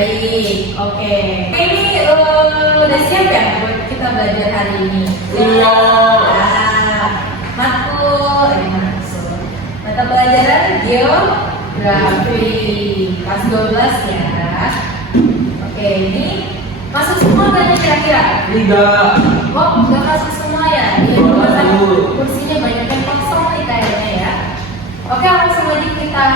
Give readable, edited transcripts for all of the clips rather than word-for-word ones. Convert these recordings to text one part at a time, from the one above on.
Baik, oke. Ini udah siap ya buat kita belajar hari ini? Iya. Matkul, mata pelajaran geografi kelas 12 ya. Oke, ini masuk semua kan kira-kira? Tidak. Oh, nggak masuk semua ya? Ini kursinya banyak yang kosong nih kayaknya ya. Oke, langsung aja kita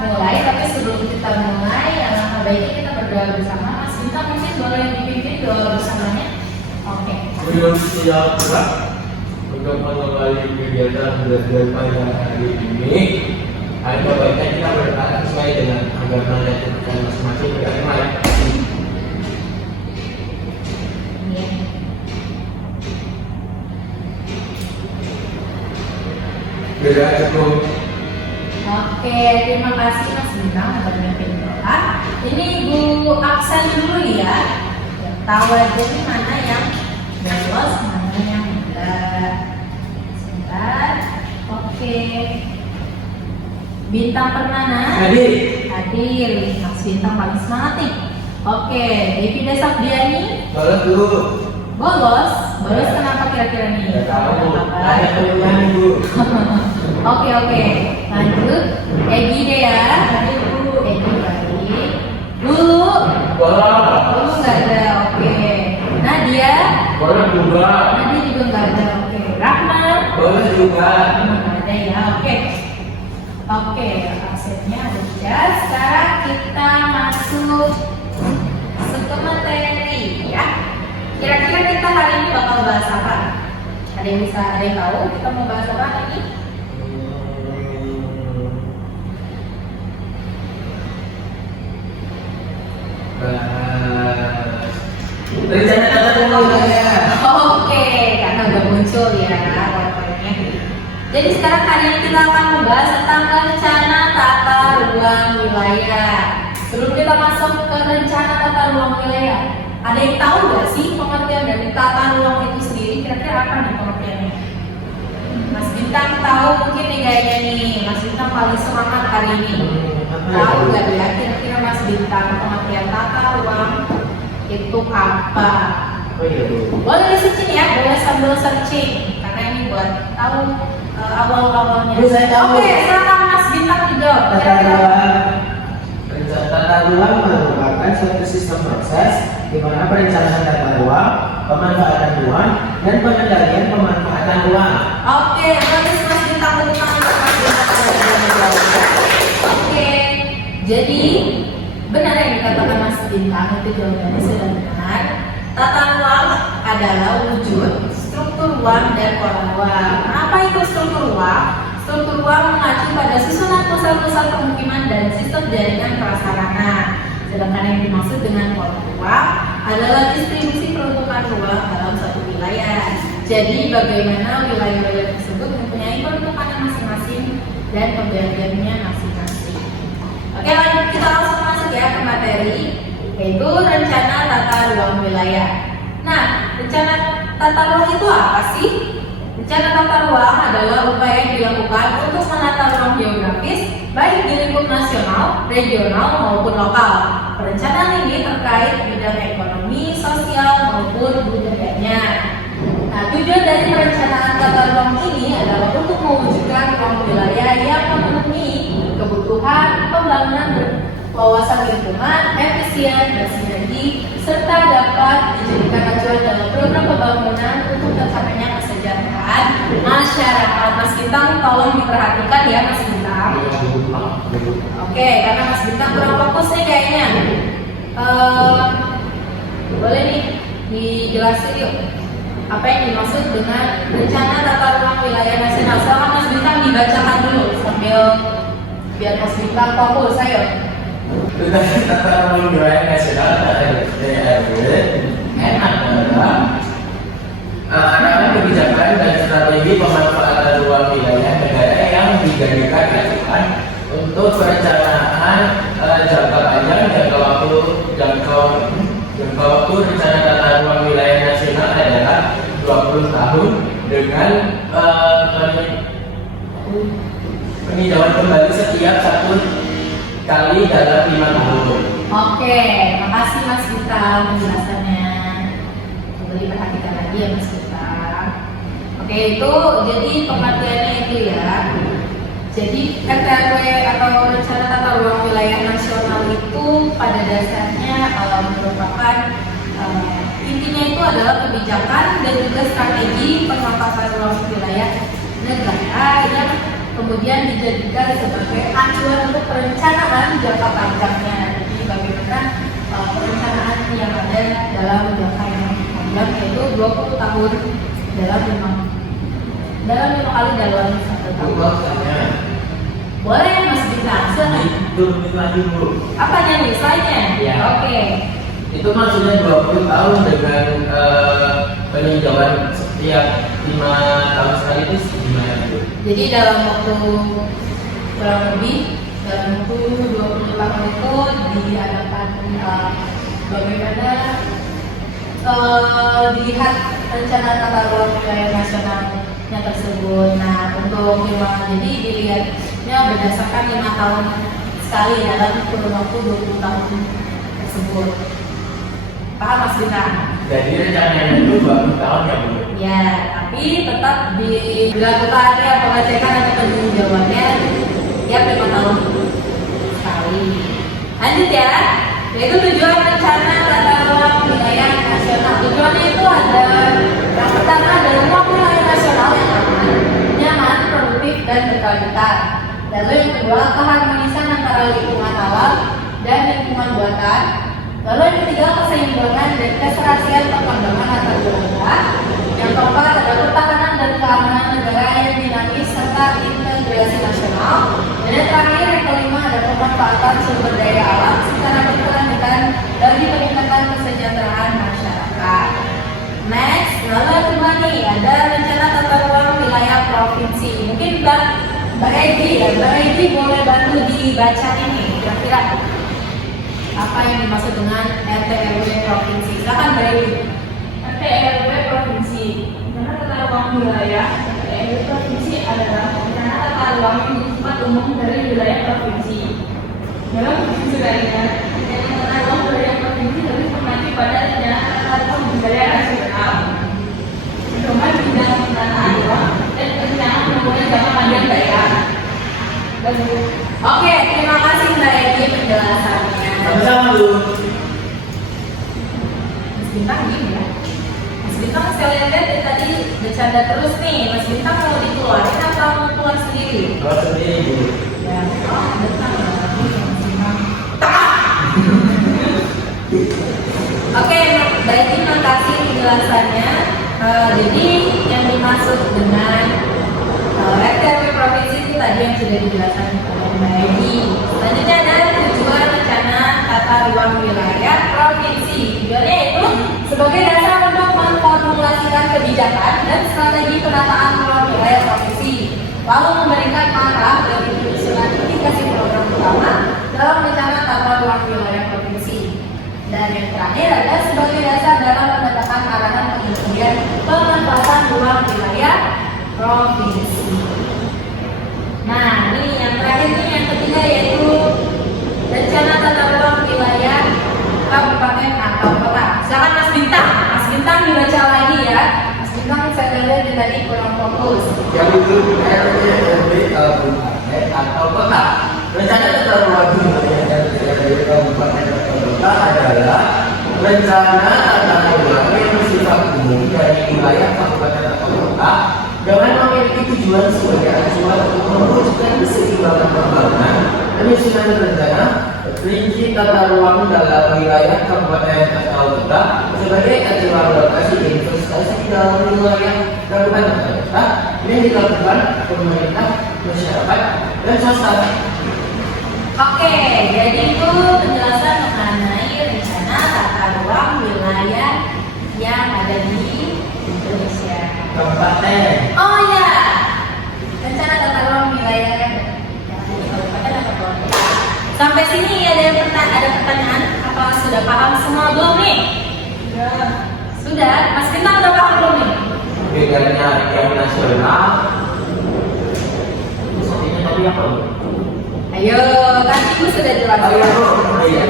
mulai. Tapi sebelum kita mulai, alangkah baiknya kita berdoa bersama. Mas Bintang mungkin boleh dipimpin doa bersamanya. Oke. Belum siap gerak untuk memulai kegiatan belajar pada hari ini. Ada baiknya kita berdoa sesuai dengan agama dan masing-masing beragama ya. Berdoa cukup. Oke, terima kasih Mas Bintang untuk memimpin doa. Ini Bu absen dulu ya. Tahu aja nih mana yang lolos, mana yang enggak. Sebentar. Oke. Bintang Permana. Hadir. Mas Bintang paling semangat nih. Oke, Devida Sabdiani. Bolos dulu. Bolos kenapa kira-kira nih? Tidak tahu. Ada peluang Bu. Oke. Lanjut. Egi deh ya. Egi balik. Dulu nggak ada. Oke. Nadia. Boleh juga. Nadia juga nggak ada. Oke. Rahma. Boleh juga. Nggak ada ya. Oke. Absennya ada. Sekarang kita masuk ke materi ya. Kira-kira kita hari ini bakal bahas apa? Ada yang tahu kita mau bahas apa hari ini? Rencana tata ruang wilayah. Oke, karena udah muncul ya poin-poinnya. Jadi sekarang hari ini kita akan membahas tentang rencana tata ruang wilayah. Sebelum kita masuk ke rencana tata ruang wilayah, ada yang tahu nggak sih pengertian dari tata ruang itu sendiri? Kira-kira apa nih pengertiannya? Mas Bintang tahu mungkin nih kayaknya nih. Mas Bintang paling semangat hari ini. Tahu nggak ya kira-kira Mas Bintang pengertian tata ruang itu apa? Oh iya Bu. Boleh di-searching ya, boleh sambil searching karena ini buat tahu awal-awalnya. Bu, saya tahu. Oke, silakan Mas Bintang dijawab. Tata ruang merupakan suatu sistem proses di mana perencanaan tata ruang, pemanfaatan ruang, dan pengendalian pemanfaatan ruang. Oke, bagus Mas Bintang, tepuk tangan untuk Mas Bintang. Oke, jadi benar yang dikatakan Mas Bintang itu jawabannya sudah benar. Tata ruang adalah wujud struktur ruang dan pola ruang. Apa itu struktur ruang? Struktur ruang mengacu pada susunan pusat-pusat pemukiman dan sistem jaringan prasarana. Sedangkan yang dimaksud dengan pola ruang adalah distribusi peruntukan ruang dalam suatu wilayah. Jadi bagaimana wilayah-wilayah tersebut mempunyai peruntukannya masing-masing dan pembagiannya masing-masing. Oke, lanjut kita langsung masuk ya ke materi, yaitu rencana tata ruang wilayah. Nah, rencana tata ruang itu apa sih? Rencana tata ruang adalah upaya yang dilakukan untuk menata ruang geografis baik di lingkup nasional, regional maupun lokal. Perencanaan ini terkait bidang ekonomi, sosial maupun budayanya. Nah, tujuan dari perencanaan tata ruang ini adalah untuk mewujudkan ruang wilayah yang memenuhi kebutuhan pembangunan berwawasan lingkungan, efisien, bersinergi, serta dapat dijadikan acuan dalam program pembangunan untuk tercapainya kesejahteraan masyarakat. Mas Bintang tolong diperhatikan ya Mas Bintang. Oke, karena Mas Bintang kurang fokus nih kayaknya. Boleh nih dijelasin yuk apa yang dimaksud dengan rencana tata ruang wilayah nasional. Silakan Mas Bintang dibacakan dulu sambil biar Mas Bintang fokus. Ayo. Rencana tata ruang wilayah nasional (RW) adalah arahan kebijakan dan strategi pemanfaatan ruang wilayah negara yang dijadikan acuan untuk perencanaan jangka panjang, jangka waktu rencana tata ruang wilayah nasional adalah 20 tahun dengan peninjauan kembali setiap 1 kali dalam 5 tahun. Oke, makasih Mas Gita penjelasannya. Coba diperhatikan lagi ya Mas Gita. Oke, itu jadi pengertiannya itu ya. Jadi RTRW atau Rencana Tata Ruang Wilayah Nasional itu pada dasarnya merupakan intinya itu adalah kebijakan dan juga strategi penerapan ruang wilayah negara yang kemudian dijadikan sebagai acuan untuk perencanaan jangka panjangnya. Jadi bagaimana perencanaan yang ada dalam jangka yang panjang yaitu 20 tahun dalam 5 kali dalam 1 tahun. Boleh Mas Bintang, silakan. Turunin lagi dulu. Apanya nih slide-nya? Ya. Oke. Itu maksudnya 20 tahun dengan peninjauan setiap 5 tahun sekali itu gimana itu? Jadi dalam waktu kurang lebih dalam waktu 20 tahun itu diadakan bagaimana dilihat rencana tata ruang wilayah nasionalnya tersebut. Nah untuk jadi dilihatnya berdasarkan 5 tahun sekali dalam kurun waktu 20 tahun tersebut. Paham Mas Bintang? Jadi rencananya itu 20 tahun ya Bu? Ya, tapi tetap dilakukan ya pengecekan atau peninjauannya tiap 5 tahun sekali. Lanjut ya, yaitu tujuan rencana tata ruang wilayah nasional. Tujuannya itu ada yang pertama adalah ruang wilayah nasional yang aman, nyaman, produktif dan berkelanjutan. Lalu yang kedua keharmonisan antara lingkungan alam dan lingkungan buatan. Lalu yang ketiga keseimbangan dan keserasian perkembangan antar wilayah. Yang keempat ada pertahanan dan keamanan negara yang dinamis serta integrasi nasional. Dan yang terakhir yang kelima ada pemanfaatan sumber daya alam secara berkelanjutan bagi peningkatan kesejahteraan masyarakat. Next, lalu yang kedua nih ada rencana tata ruang wilayah provinsi. Mungkin Mbak Edi boleh bantu dibaca ini kira-kira apa yang dimaksud dengan RT/RW provinsi. Silakan Mbak Edi. RT/RW provinsi. Rencana tata ruang wilayah RT/RW provinsi adalah rencana tata ruang yang bersifat umum dari wilayah provinsi. Dalam provinsi lainnya, rencana tata ruang wilayah provinsi lebih mengacu pada rencana tata ruang wilayah nasional. Pedoman bidang penataan ruang dan perencanaan pembangunan jangka panjang daerah. Oke, terima kasih Mbak Edi penjelasannya. Sama-sama Bu. Mas Bintang gini ya. Mas Bintang sekalian lihat dari tadi bercanda terus nih. Mas Bintang mau dikeluarin atau mau keluar sendiri? Kalau sendiri Bu. Ya, Bintang ya. Mas Bintang. Oke, Mbak Edi makasih penjelasannya. Jadi yang dimaksud dengan RT/RW provinsi itu tadi yang sudah dijelaskan oleh Mbak Edi. Selanjutnya ada tujuan rencana tata ruang wilayah provinsi. Tujuannya itu sebagai dasar untuk memformulasikan kebijakan dan strategi penataan ruang wilayah provinsi, lalu memberikan arah bagi penyusunan indikasi program utama dalam rencana tata ruang wilayah provinsi. Dan yang terakhir ada sebagai dasar dalam menetapkan arahan pengendalian pemanfaatan ruang wilayah provinsi. Nah, ini yang terakhir ini yang ketiga yaitu rencana tata ruang wilayah kabupaten atau kota. Silakan Mas Bintang. Mas Bintang dibaca lagi ya. Mas Bintang saya lihat dari tadi kurang fokus. Yang itu RT/RW kabupaten atau kota. Rencana tata ruang wilayah RT/RW kabupaten atau kota adalah rencana tata ruang yang bersifat umum dari wilayah kabupaten atau kota dengan memiliki tujuan sebagai acuan untuk mewujudkan keseimbangan pembangunan, penyusunan rencana rinci tata ruang dalam wilayah kabupaten atau kota sebagai acuan lokasi investasi dalam wilayah kabupaten atau kota yang dilakukan pemerintah, masyarakat, dan swasta. Oke, jadi itu penjelasan mengenai rencana tata ruang wilayah yang ada di Indonesia. Kabupaten. Oh ya, rencana tata ruang wilayah yang ada di kabupaten atau kota. Sampai sini ada pertanyaan? Apa sudah paham semua belum nih? Sudah. Mas Bintang udah paham belum nih? Bedanya yang nasional, satunya tadi apa? Ayo, kan ibu sudah jelaskan. Ayo, iya,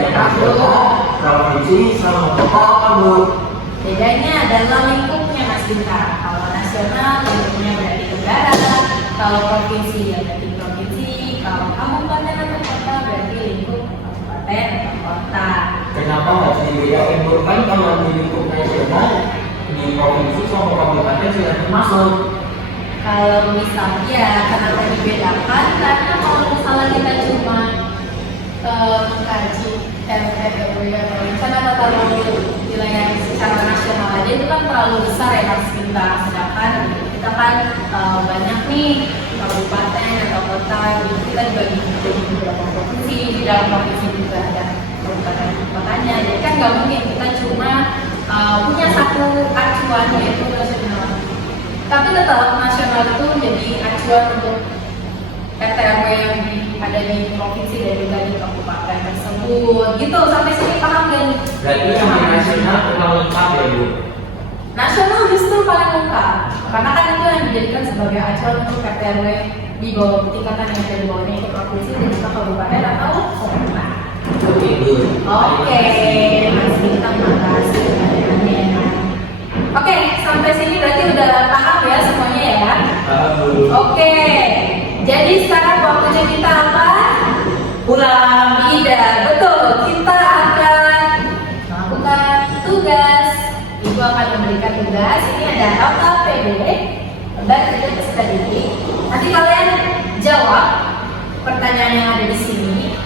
provinsi sama kota, Bu. Bedanya adalah lingkupnya Mas Bintang. Kalau nasional lingkupnya berarti negara, kalau provinsi ya berarti provinsi, kalau kabupaten atau kota berarti lingkup kabupaten atau kota. Kenapa nggak bisa dibedain, Bu? Kan kalau di lingkup nasional, di provinsi sama kabupaten sudah termasuk. Kalau misalnya kenapa dibedakan? Karena kalau misalnya kita cuma mengkaji RW atau rencana tata ruang wilayah secara nasional aja itu kan terlalu besar ya Mas Bintang. Sedangkan kita kan banyak nih kabupaten atau kota, jadi kita dibagi menjadi beberapa provinsi, di dalam provinsi juga ada kabupaten kotanya. Jadi kan nggak mungkin kita cuma punya satu acuan yaitu nasional. Tapi tetap nasional itu jadi acuan untuk RT RW yang ada di provinsi dan juga di kabupaten tersebut. Gitu, sampai sini paham kan? Berarti yang di nasional kurang lengkap ya, Bu? Nasional justru paling lengkap, karena kan itu yang dijadikan sebagai acuan untuk RT RW di bawah tingkatan yang ada di bawahnya itu provinsi dan juga kabupaten atau kota. Oke, Bu. Oke, Mas Bintang, makasih pertanyaannya. Oke, sampai sini berarti udah paham ya semuanya ya? Paham, Bu. Oke, jadi sekarang waktunya kita apa? Pulang. Tidak, betul. Kita akan melakukan tugas. Ibu akan memberikan tugas. Ini ada LKPD dan juga peserta didik. Nanti kalian jawab pertanyaan yang ada di sini.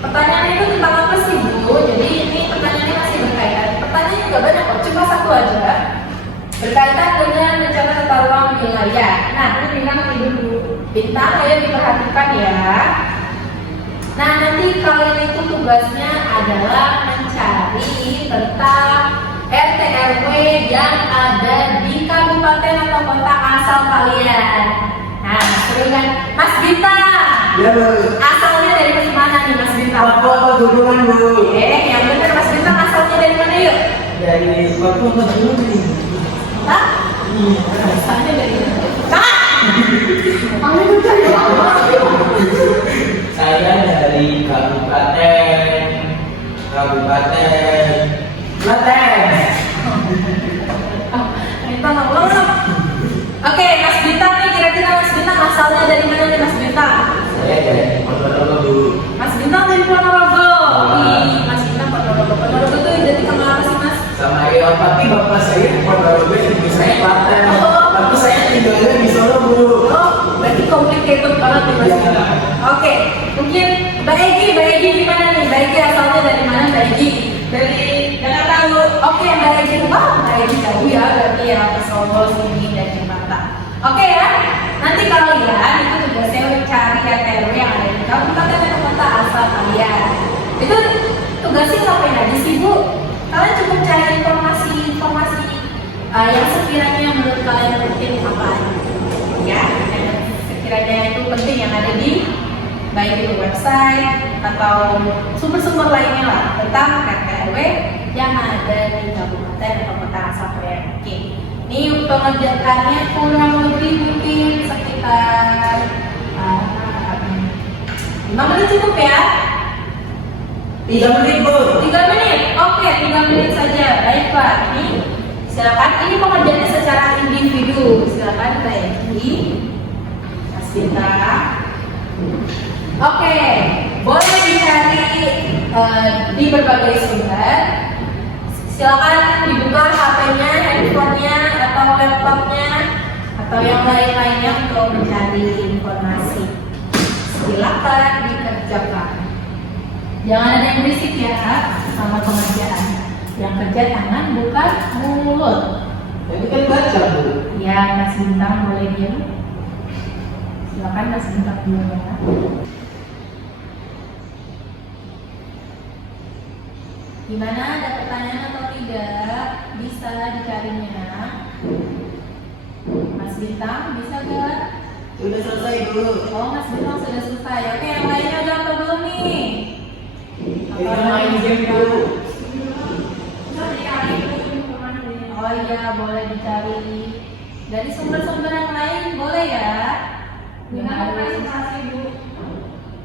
Pertanyaannya itu tentang apa sih, Bu? Jadi ini pertanyaannya masih berkaitan. Pertanyaannya juga banyak kok, cuma satu aja. Berkaitan dengan rencana tata ruang wilayah. Nah, ini Bintang dulu. Bintang, ayo diperhatikan ya. Nah, nanti kalian itu tugasnya adalah mencari tentang RT RW yang ada di kabupaten atau kota asal kalian. Nah, seru kan? Mas Bintang, Ya, Bu. asalnya dari mana nih Mas Bintang? Papua Pegunungan, Bu. Yang benar Mas Bintang, asalnya dari mana yuk? Dari Papua Pegunungan. Hah? Asalnya dari mana? Kak! Kamu cari apa? Saya dari Kabupaten Klaten. Bintang, ulang. Oke, Mas Bintang nih, kira-kira Mas Bintang asalnya dari mana nih Mas Bintang? Saya dari Ponorogo, Bu. Mas Bintang dari Ponorogo. Ih, Mas Bintang Ponorogo. Ponorogo tuh identik sama apa sih Mas? Sama Ewa, tapi bapak saya di Ponorogo, ibu saya Klaten. Tapi saya tinggalnya di Solo, Bu. Oh, berarti complicated banget nih Mas Bintang. Oke, mungkin Mbak Egi gimana nih? Mbak Egi asalnya dari mana Mbak Egi? Dari Jakarta. Oke, Mbak Egi tuh Mbak Egi jauh ya, berarti ya ke Solo, sini dan Jakarta. Oke ya, nanti kalian itu tugasnya mencari RT RW yang ada di kabupaten atau kota asal kalian. Itu tugasnya ngapain aja sih Bu? Kalian cukup cari informasi yang sekiranya menurut kalian penting apa ya, yang sekiranya itu penting yang ada di baik itu website atau sumber-sumber lainnya lah tentang RT RW yang ada di kabupaten atau kota asal kalian. Oke, ini pengerjaannya kurang lebih mungkin sekitar 5 menit cukup ya? 3 menit, Bu. 3 menit? Oke, 3 menit saja. Baik Pak, ini silakan. Ini pengerjaannya secara individu. Silakan Mbak Egi, Mas Bintang. Oke, boleh dicari di berbagai sumber. Silakan dibuka HP-nya, handphonenya, atau laptopnya, atau yang lain-lainnya untuk mencari informasi. Silakan dikerjakan. Jangan ada yang berisik ya sama pengerjaan. Yang kerja tangan bukan mulut. Ini kan baca, Bu. Ya, Mas Bintang boleh diam. Silakan Mas Bintang diam ya. Gimana, ada pertanyaan atau tidak? Bisa dicarinya. Mas Bintang bisa gak? Sudah selesai, Bu. Oh, Mas Bintang sudah selesai. Oke, yang lainnya udah atau belum nih? Kita main game, Bu. Oh iya, boleh dicari dari sumber-sumber yang lain, boleh ya? Gimana presentasi Bu?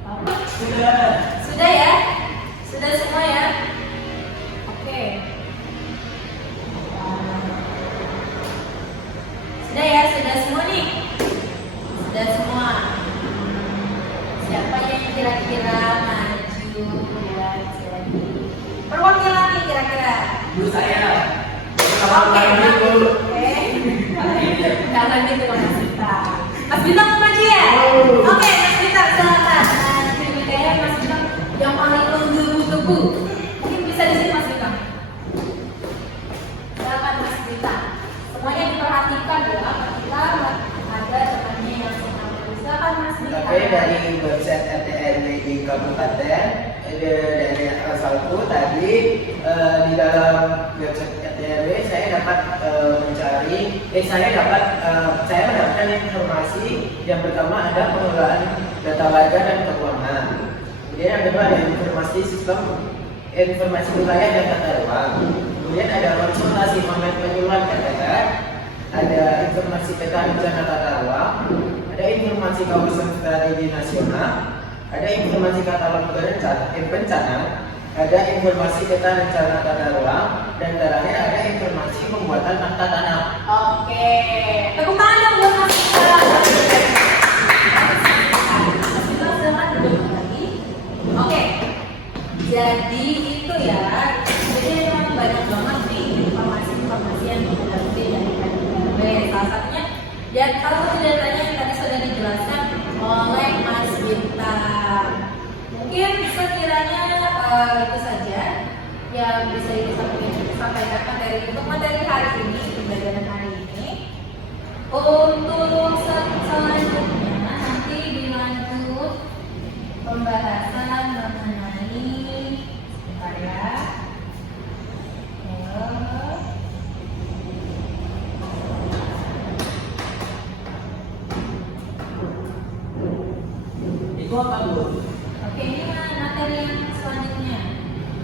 Apa? Sudah. Sudah ya? Sudah semua ya? Oke. Sudah ya? Sudah semua nih? Sudah semua. Siapa yang kira-kira maju ya jadi perwakilan nih kira-kira? Bu saya. Oke, Bu. oke. Jangan gitu Mas Bita. Mas Bita mau maju ya? Oh. Oke, Mas Bita silakan. Nah, ceritanya Mas Bita yang paling menggebu-gebu. Mungkin bisa di sini Mas Bita. Silakan Mas Bita. Semuanya diperhatikan ya. Kita ada temannya yang senang. Silakan Mas Bita. Oke, dari website RT RW di kabupaten dari asalku tadi di dalam website RT RW saya dapat saya mendapatkan informasi yang pertama ada pengelolaan data warga dan keuangan. Kemudian yang kedua ada informasi sistem informasi wilayah dan tata ruang. Kemudian ada konsultasi mengenai penyuluhan KTR, ada informasi peta rencana tata ruang, ada informasi kawasan strategi nasional, ada informasi katalog bencana, ada informasi peta rencana tata ruang, dan terakhir ada informasi pembuatan akta tanah. Oke. Tepuk tangan dong buat Mas Bita. Mas Bita silakan duduk lagi. Oke. Jadi itu ya. Jadi memang banyak banget nih informasi-informasi yang kita dapat dari KTP. Salah satunya ya salah satu datanya yang tadi sudah dijelaskan oleh Mas Bita. Mungkin sekiranya itu saja yang bisa disampaikan untuk materi hari ini, pembelajaran hari ini. Untuk selanjutnya nanti dilanjut pembahasan mengenai sebentar ya. Itu apa Bu? Oke, ini materi yang selanjutnya.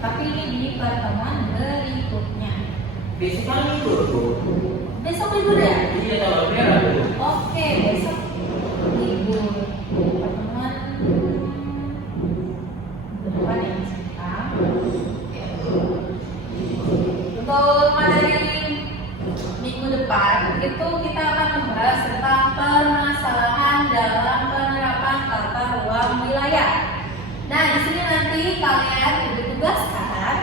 Tapi ini di pertemuan berikutnya. Besok kan libur Bu. Besok libur ya? Iya, tanggal merah Bu. Oke, besok libur. Pertemuan depan ya Mas Bita. Untuk materi minggu depan itu kita akan membahas tentang permasalahan dalam penerapan tata ruang wilayah. Nah, di sini nanti kalian ditugaskan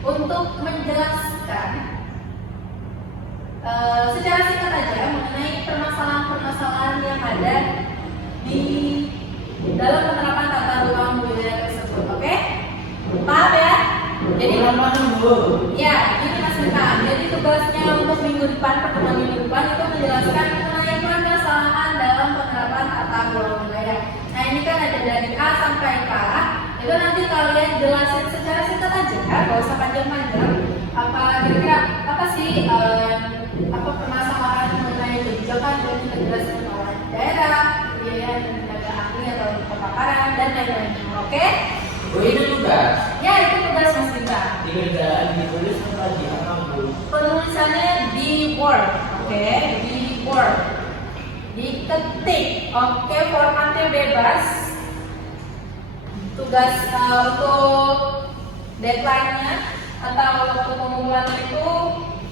untuk menjelaskan secara singkat aja mengenai permasalahan-permasalahan yang ada di dalam penerapan tata ruang wilayah tersebut. Oke? Paham ya? Jadi Paham Bu. ya, ini Mas Bita. Jadi tugasnya untuk minggu depan, pertemuan minggu depan itu menjelaskan mengenai permasalahan dalam penerapan tata ruang wilayah. Nah, ini kan ada dari A sampai K. Itu nanti kalian jelasin secara singkat aja, nggak usah panjang-panjang. Apa kira-kira apa sih apa permasalahan mengenai kebijakan dan integrasi pengelolaan daerah, kebiayaan dan tenaga ahli atau kebakaran dan lain-lain. Oke? Bu, itu tugas. Ya, itu tugas Mas Bita. Dikerjaan ditulis apa di apa Bu? Penulisannya di Word, oke, di Word, diketik, oke, formatnya bebas. Tugas untuk deadline-nya atau waktu pengumpulannya itu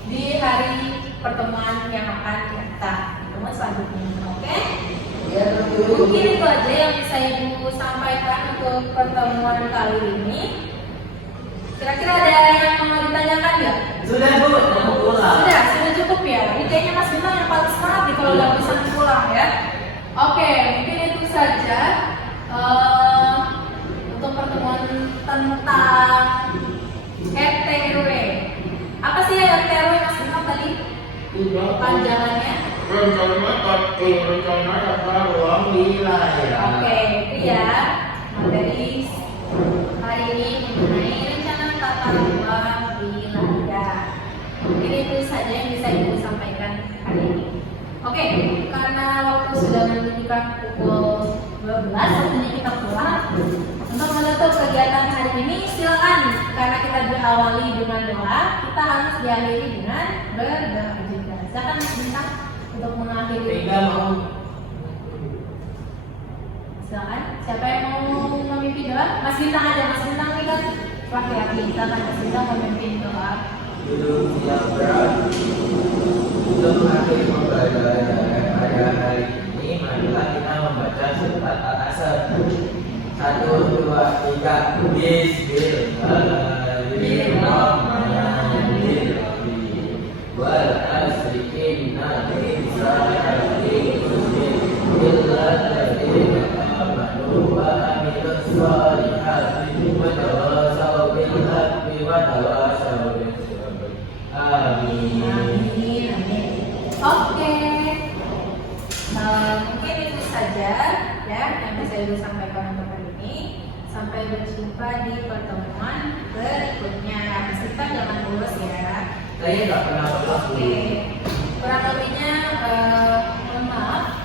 di hari pertemuan yang akan kita pertemuan selanjutnya, oke? Ya, Mungkin itu aja yang bisa Ibu sampaikan untuk pertemuan kali ini. Kira-kira ada yang mau ditanyakan nggak? Sudah Bu, mau pulang. Sudah cukup ya. Ini kayaknya Mas Bima yang paling semangat nih kalau udah bisa pulang ya. Oke, mungkin itu saja untuk pertemuan tentang RT/RW. Apa sih ya RT/RW Mas Bima tadi? Panjangannya? Rencana tata ruang wilayah. Oke, itu ya materi hari ini mengenai rencana tata ruang wilayah. Mungkin itu saja yang bisa Ibu sampaikan hari ini. Oke, karena waktu sudah menunjukkan pukul 12, waktunya kita pulang. Untuk menutup kegiatan hari ini, silakan. Karena kita diawali dengan doa, kita harus diakhiri dengan berdoa juga. Silakan Mas Bintang untuk mengakhiri. Tidak mau. Silakan. Siapa yang mau memimpin doa? Mas Bintang ada Mas Bintang nih kan laki-laki kita kan Mas Bintang memimpin doa. Duduk yang berat untuk mengakhiri pembelajaran pada hari ini. Marilah kita membaca surat Al-Asr. 1, 2, 3. Bismillahirrahmanirrahim. Wal asri innal insana lafi khusr illa alladziina aamanu wa amilus solihati wa tawasaw bil haqqi wa tawasaw bis sabr. Amin. Amin, amin. Oke. Mungkin itu saja ya yang bisa ibu sampaikan untuk hari ini. Sampai berjumpa di pertemuan berikutnya. Mas Bintang jangan bolos ya. Saya nggak pernah bolos. Oke. Kurang lebihnya mohon maaf.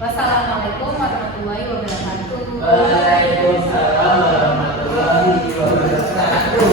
Wassalamualaikum warahmatullahi wabarakatuh. Waalaikumsalam warahmatullahi wabarakatuh.